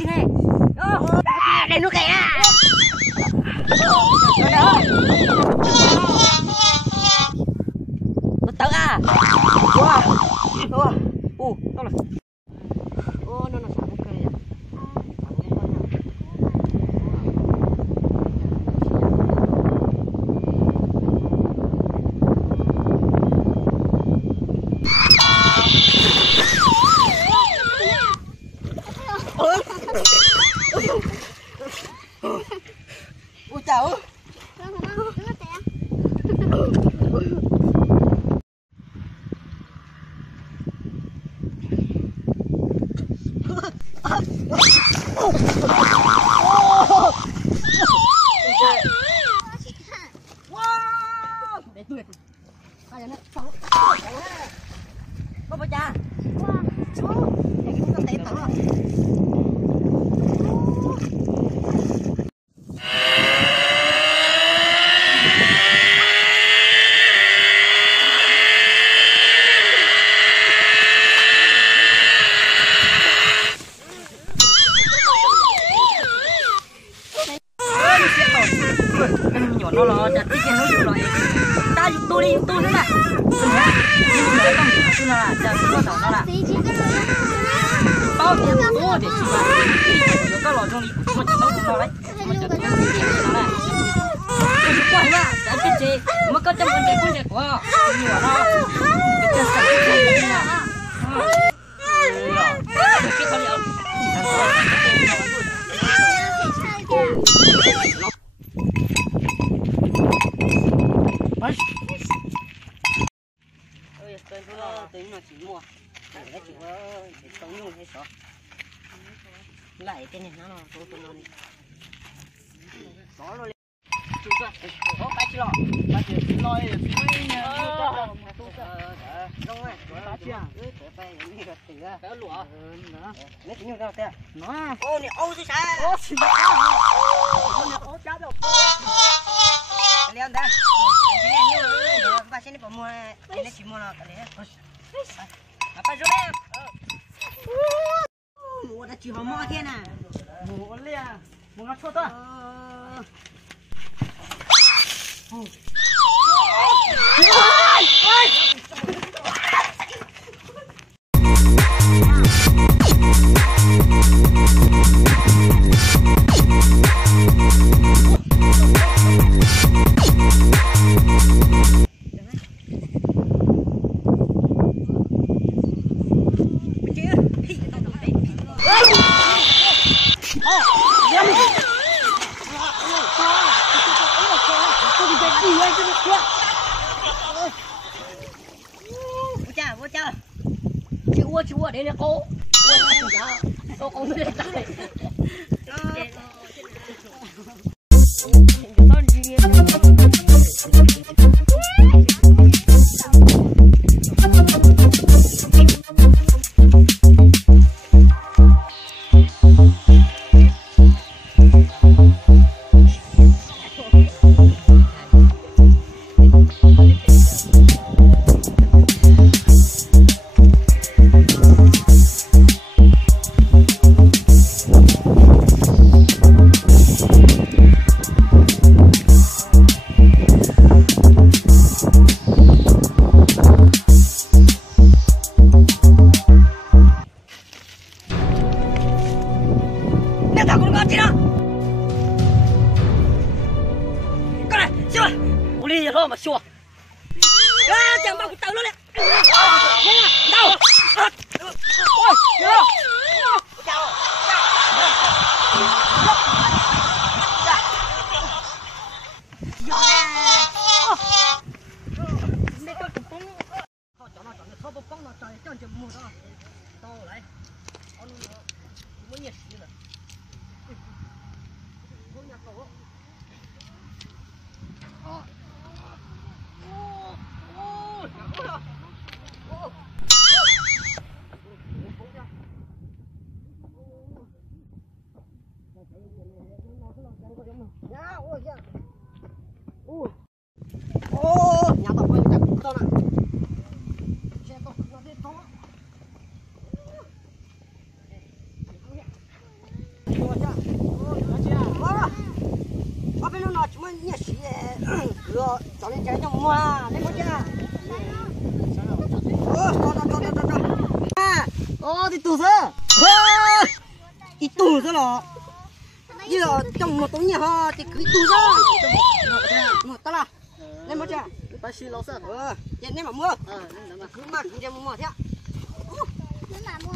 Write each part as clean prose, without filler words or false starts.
chứ nghe. Đây nó kìa. Nó tự à. Wow. Đó là. Nó xả một cây à. Ôi chào. Để tuyệt. Ai nó sống. Bố cha. Để cái con té tao rồi. Nhỏ nó là đặt cái nó dùng loại ta dùng tôi đi tôi nữa là tôi là giờ tôi tao nó là bao nhiêu tôi để xí mà nó có loại trong đi mà chẳng đâu nó đấy mà chẳng đâu nó này tôi chụp quay mà đã cái gì mà có trong con trẻ của nhiều nó cái chân sạch cái gì nè cái con gì tính là chỉ mua để chỉ để sống luôn hay sao lại cái này nó tôi nó đi đó rồi chú ta có cái chứ lọ cái gì lôi phi đúng rồi cái chứ phải như cái gì á cái lụa lấy cái như nào thế nó ô này ô chứ sao ô xí ô cháu đâu lên đây cái này như ba sẽ đi mua cái chỉ mua là cái này apa rồi mua đã chỉ họ mua thế nè mua liền mua ngắt thôi Bố cha chị ua đấy là cô không biết tại mà xua chẳng bao tao luôn đấy đâu nhà tao phải chặt tao nè. Xe tao nó đi to. mua lấy một cha. Thì tù sao? Ít tù sao nó? Giờ trong một tống nhà ho thì cứ tù sao? Một ta là lên một cha. Bác sĩ lão sư. Hiện nay mà mua. Cứ mặc giờ mua thế. Cứ mà mua.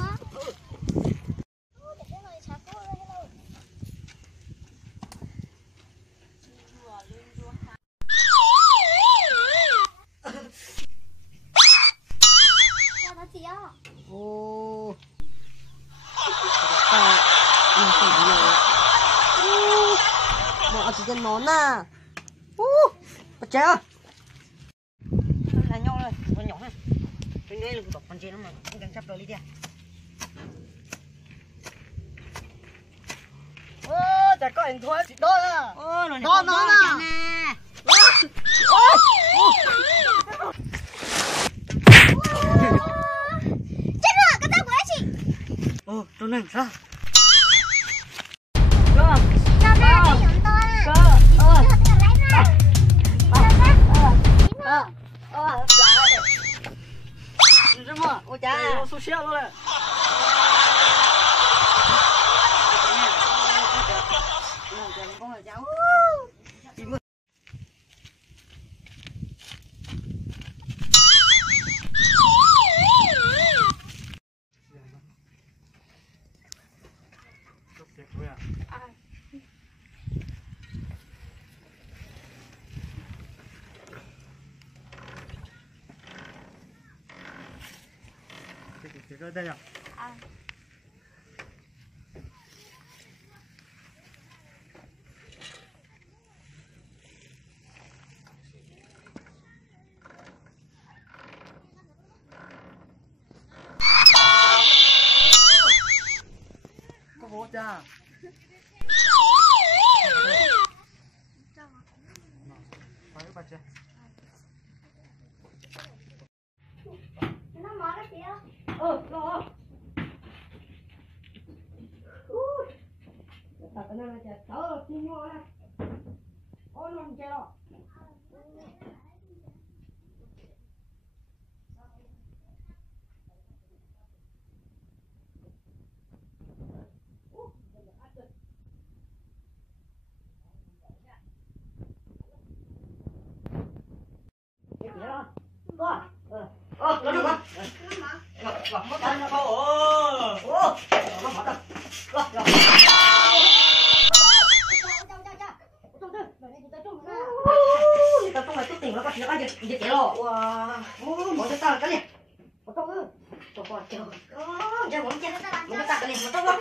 Ồ. Bỏ chỉ cần món à. Bắt chéo. Là nhau rồi, con nhỏ này. Cái này là một con trên mà không cần sắp rồi đi đi. Chả có ảnh thôi, chị đôi à. Nó nè. Chết rồi, cái tao của chị. Tôi này sao? Cho ra cái dụng to nè. Chứ không cần lấy ra. Ôi cha, Số xe luôn này. Cái đây à? Có bố cha. Phải bà cha. Nó mỏ cái gì không? Rồi. Thật cái này là chả tớ xin mua đây. Ôi luôn chơi rồi. Nó được không? Nó mất tay nó không? Nó mất rồi. Tập trung lại chút tiền nó có chuyện ăn gì thế rồi. Bỏ cho tao cái này. Bỏ tao ư. Trời ơi trời. Giờ muốn chơi nó ta cái này, bỏ tao không?